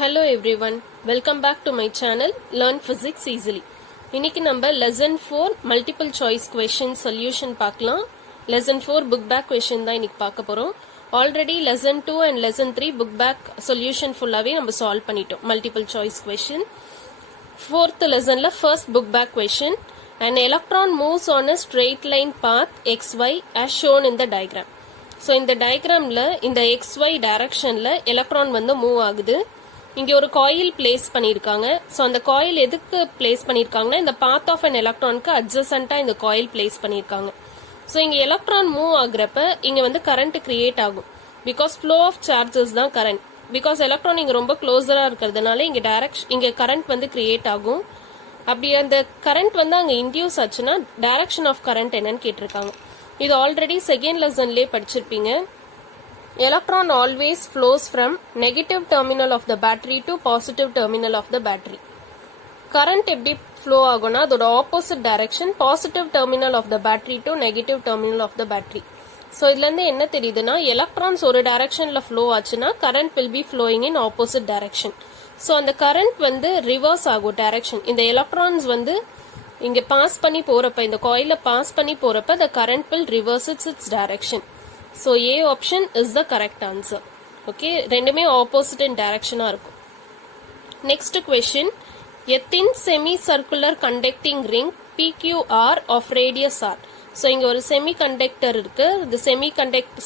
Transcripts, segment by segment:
Hello everyone, welcome back to my channel Learn Physics Easily. இன்னைக்கு நம்ம lesson 4 multiple choice question solution பார்க்கலாம். lesson 4 book back question தான் இன்னைக்கு பார்க்க போறோம். Already lesson 2 and lesson 3 book back solution ஃபுல்லாவே நம்ம solve பண்ணிட்டோம். multiple choice question. Fourth lessonல first book back question. An electron moves on a straight line path xy as shown in the diagram. So இந்த diagramல இந்த xy directionல electron வந்து move ஆகுது. இங்க ஒரு coil place பண்ணிருக்காங்க. சோ அந்த காயில் எதுக்கு பிளேஸ் பண்ணிருக்காங்கன்னா இந்த பாத் ஆஃப் an எலக்ட்ரானுக்கு அட்ஜசன்ட்டா இந்த காயில் பிளேஸ் பண்ணிருக்காங்க. சோ இங்க எலக்ட்ரான் மூவ் ஆகுறப்ப இங்க வந்து கரண்ட் கிரியேட் ஆகும். பிகாஸ் ஃப்ளோ ஆஃப் சார்ஜஸ் தான் கரண்ட். பிகாஸ் எலக்ட்ரான் இங்க ரொம்ப க்ளோசரா இருக்கிறதுனால இங்க கரண்ட் வந்து கிரியேட் ஆகும். அப்படி அந்த கரண்ட் வந்து அங்க இன்டியூஸ் ஆச்சுன்னா டைரக்ஷன் ஆஃப் கரண்ட் என்னன்னு கேட்டிருக்காங்க. இது ஆல்ரெடி செகண்ட் லெசன்லயே படிச்சிருப்பீங்க. Electron always flows from negative terminal of the battery to positive terminal of the battery. Current எப்படி flow ஆகும்னா அதோட opposite direction positive terminal of the battery to negative terminal of the battery. So இதுல இருந்து என்ன தெரியுதுன்னா electrons ஒரு directionல flow ஆச்சுன்னா current will be flowing in opposite direction. So அந்த current வந்து reverse ஆகும் direction. இந்த electrons வந்து இங்க pass பண்ணி போறப்ப இந்த coilல pass பண்ணி போறப்ப the current will reverse its direction. So A option is the correct answer. Okay, ரெண்டுமே opposite in direction இருக்கும். Next question. A thin semicircular conducting ring PQR of radius R. So இங்க ஒரு semiconductor இருக்கு. The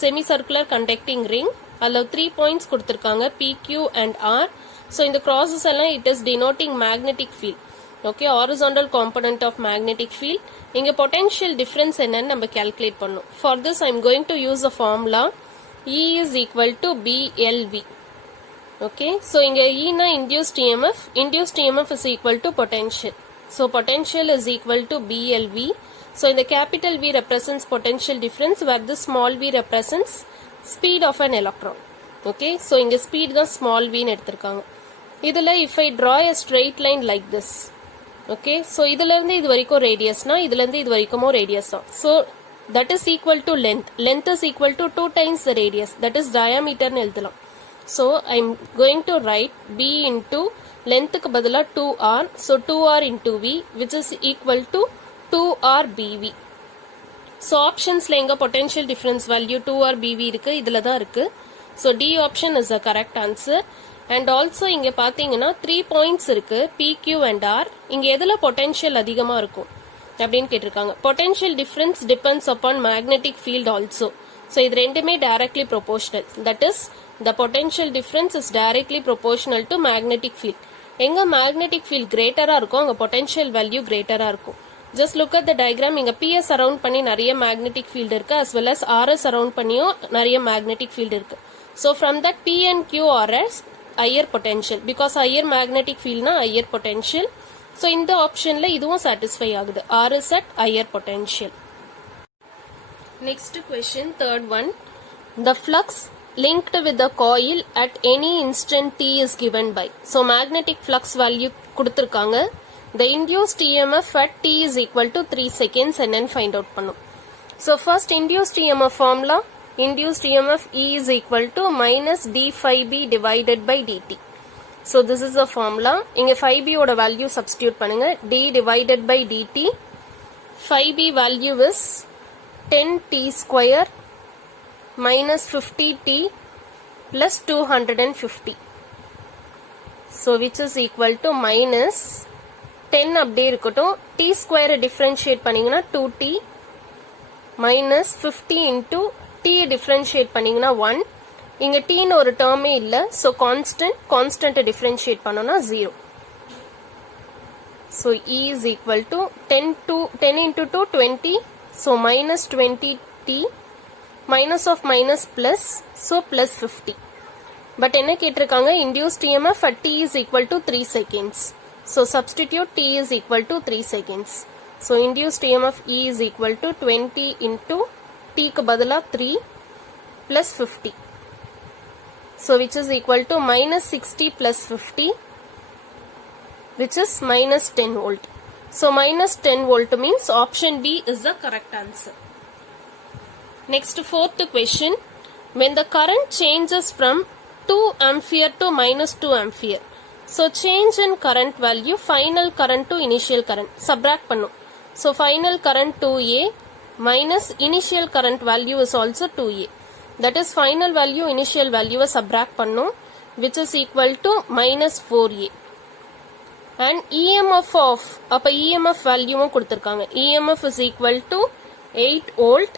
semicircular conducting ring. அதுல 3 points கொடுத்திருக்காங்க PQ and R. So இந்த crosses எல்லாம் it is denoting magnetic field. Okay, horizontal component of magnetic field. இங்க potential difference என்னன்னு நம்ம calculate பண்ணணும். For this I am going to use a formula E is equal to BLV. Okay, so இங்க E na induced EMF is equal to potential. So potential is equal to BLV. So இந்த capital V represents potential difference where the small v represents speed of an electron. Okay, so இங்க speed தான் small v ன்னு எடுத்திருக்காங்க. இதுல if I draw a straight line like this. Okay, so இதுல இருந்து இது வரைக்கும் ரேடியஸ்னா இதுல இருந்து இது வரைக்கும் ரேடியஸ் தான். So that is equal to length. Length is equal to 2 times the radius. That is diameter ன்னு எழுதலாம். So I am going to write B into length க்கு பதிலா 2R. So 2R into V which is equal to 2R BV. So optionsல எங்க potential difference value 2R BV இருக்கு, இதுல தான் இருக்கு. So D option is the correct answer. And also இங்க பாத்தீங்கன்னா 3 points இருக்கு PQ and R. இங்க எதுல potential அதிகமா இருக்கும் அப்படின்னு கேட்டிருக்காங்க. Potential difference depends upon magnetic field also. So இது ரெண்டுமே directly proportional. That is the potential difference is directly proportional to magnetic field. எங்க magnetic field greater-ஆ இருக்கும் அங்க potential value greater-ஆ இருக்கும். Just look at the diagram. இங்க PS surround பண்ணி நிறைய magnetic field இருக்கு as well as RS surround பண்ணியும் நிறைய magnetic field இருக்கு. So from that P and Q are as higher potential because higher magnetic field na higher potential. So in the option la iduvum satisfy agudhu. R is at higher potential. Next question, third one. The flux linked with the coil at any instant t is given by. So magnetic flux value kuduthirukanga. The induced EMF at t is equal to 3 seconds and then find out pannum. So first induced EMF formula. Induced EMF E is equal to minus d phi b divided by dt. So this is the formula. இங்க phi b ஓட value substitute பண்ணுங்க. d divided by dt. Phi b value is 10t square minus 50t plus 250. So which is equal to minus 10 அப்படியே இருக்கட்டும். t square differentiate பண்ணீங்கன்னா 2t minus 50 into t differentiate பண்ணீங்கன்னா 1. இங்க t ன்னு ஒரு டேர்மே இல்ல. So constant differentiate பண்ணோம்னா 0. So E is equal to 10 into 2 20. So minus 20t minus of minus plus. So plus 50. But என்ன கேட்டிருக்காங்க induced EMF at t is equal to 3 seconds. So substitute t is equal to 3 seconds. So induced EMF E is equal to 20 into t க்கு பதிலா 3 plus 50. So which is equal to minus 60 plus 50 which is minus 10 volt. So minus 10 volt means option B is the correct answer. Next fourth question. When the current changes from 2 ampere to minus 2 ampere. So change in current value, final current to initial current. Subtract பண்ணும். So final current 2A minus initial current value is also 2A. That is final value, initial value subtract பண்ணும், which is equal to minus 4A. And EMF of, அப்ப EMF value கொடுத்திருக்காங்க. EMF is equal to 8 volt.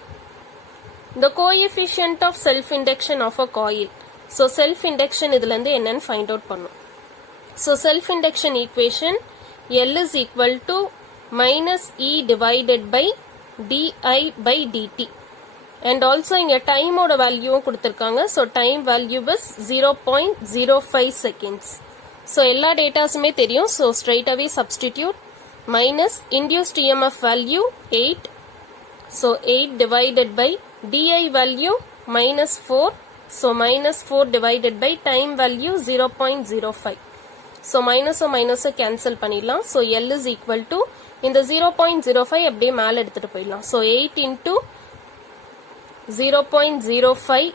The coefficient of self-induction of a coil. So self-induction இதிலிருந்து என்னன்னு find out பண்ணும். So self-induction equation L is equal to minus E divided by di by dt. And also இங்க time ஓட value கொடுத்திருக்காங்க. So time value is 0.05 seconds. So எல்லா datasமே தெரியும். So straight away substitute. Minus induced EMF value 8. So 8 divided by di value minus 4. So minus 4 divided by time value 0.05. So minus or minus cancel பண்ணிடலாம். So L is equal to இந்த 0.05 அப்படியே மேல எடுத்துட்டு போயிடலாம். So 8 into 0.05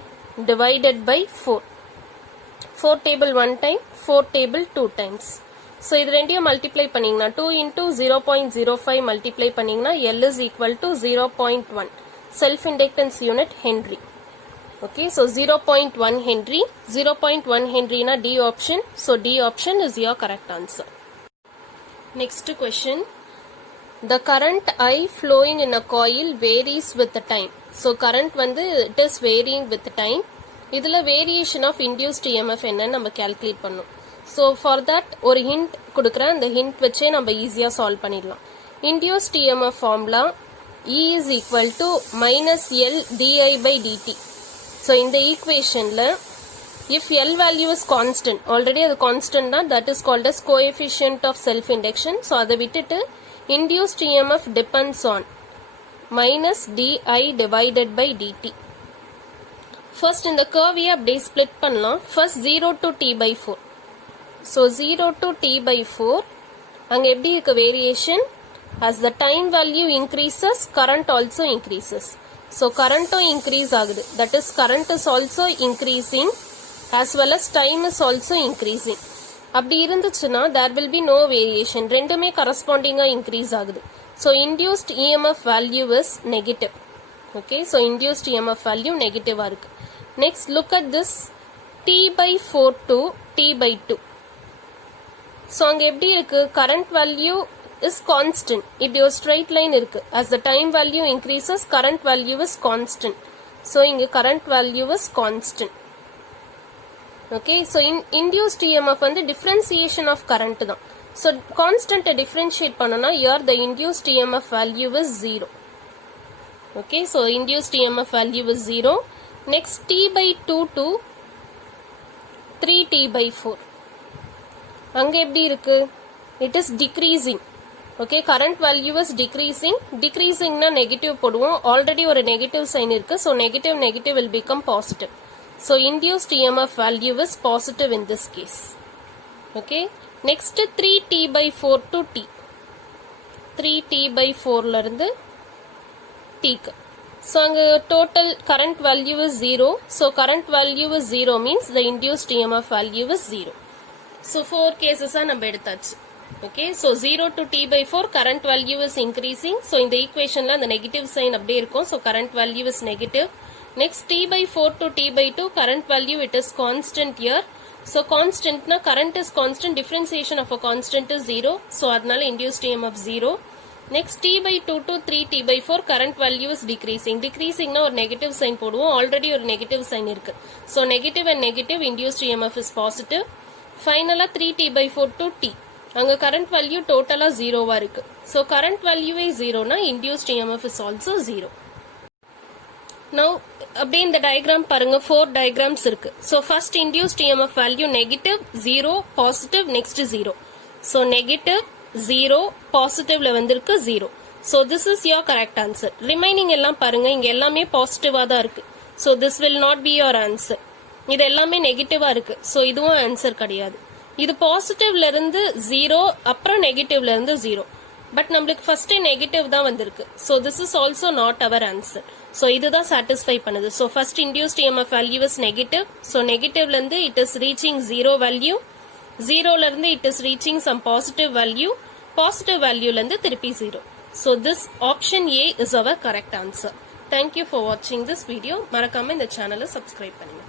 divided by 4. 4 table 1 time, 4 table 2 times. So இது ரெண்டையும் multiply பண்ணீங்கன்னா 2 into 0.05 multiply பண்ணீங்கன்னா L is equal to 0.1. Self inductance unit Henry. Okay, so 0.1 Henry. 0.1 Henry na D option. So D option is your correct answer. Next question. The current I flowing in a coil varies with the time. So current வந்து it is varying with the time. இதுல variation of induced EMF என்னன்னு நம்ம calculate பண்ணும். So for that ஒரு hint கொடுக்குறேன். அந்த hint வச்சே நம்ம ஈஸியா solve பண்ணிடலாம். Induced EMF formula E is equal to minus L di by dt. So in the equation la, if L value is constant, already the constant na, that is called as coefficient of self induction. So adha vittu induced EMF depends on minus di divided by dt. First in the curve we update split பண்ணலாம். First 0 to t by 4. So 0 to t by 4 அங்க எப்படி இருக்கு variation? As the time value increases, current also increases. So current increase ஆகுது. That is current is also increasing as well as time is also increasing. அப்படி இருந்துச்சுன்னா there will be no variation. ரெண்டுமே corresponding increase ஆகுது. So induced EMF value is negative. Okay, so induced EMF value negative இருக்கு. Next look at this t by 4 to t by 2. So அங்க எப்படி இருக்கு? Current value is constant. இப்படி ஒரு straight line இருக்கு. As the time value increases, current value is constant. So இங்க current value is constant. Okay, so in induced EMF வந்து differentiation of current தான். So constant differentiate பண்ணனா here the induced EMF value is 0. Okay, so induced EMF value is 0. Next t by 2 to 3t by 4. அங்க எப்படி இருக்கு? It is decreasing. Okay, current value is decreasing. Decreasing na negative போடுவோம். Already ஒரு negative sign இருக்கு. So negative negative will become positive. So induced EMF value is positive in this case. Okay, next 3t by 4 to t. 3t by 4 ல இருந்து t க்கு. So அங்க total current value is 0. So current value is 0 means the induced EMF value is 0. So 4 cases நம்ம எடுத்தாச்சு. Okay, so 0 to t by 4 current value is increasing. So in the equation la the negative sign அப்படியே இருக்கும். So current value is negative. Next t by 4 to t by 2 current value it is constant here. So constant na current is constant, differentiation of a constant is 0. So அதனால induced EMF 0. Next t by 2 to 3t by 4 current value is decreasing. Decreasing na ஒரு negative sign போடுவோம். Already ஒரு negative sign இருக்கு. So negative and negative, induced EMF is positive. Finally 3t by 4 to t. அங்க current value total 0 வா இருக்கு. So current value is 0 na induced EMF is also 0. Now அப்படியே இந்த diagram பாருங்க, 4 diagrams இருக்கு. So first induced EMF value negative, 0, positive, next 0. So negative, 0, positive ல வந்திருக்கு 0. So this is your correct answer. Remaining எல்லாம் பாருங்க, இங்க எல்லாமே positive-ஆ தான் இருக்கு. So this will not be your answer. இது எல்லாமே negative-ஆ இருக்கு. So இதுவும் answer கிடையாது. இது positive-ல இருந்து 0, அப்புறம் negative-ல இருந்து 0. But நம்மளுக்கு first negative தான் வந்திருக்கு. So this is also not our answer. So இதுதான் சாட்டிஸ்ஃபை பண்ணுது. So first induced EMF value is negative. So நெகட்டிவ்ல இருந்து it is reaching zero value, ஜீரோல இருந்து it is reaching some positive value, positive வேல்யூல இருந்து திருப்பி ஜீரோ. So this option A is our correct answer. Thank you for வாட்சிங் திஸ் வீடியோ. மறக்காம இந்த சேனலை சப்ஸ்கிரைப் பண்ணுங்க.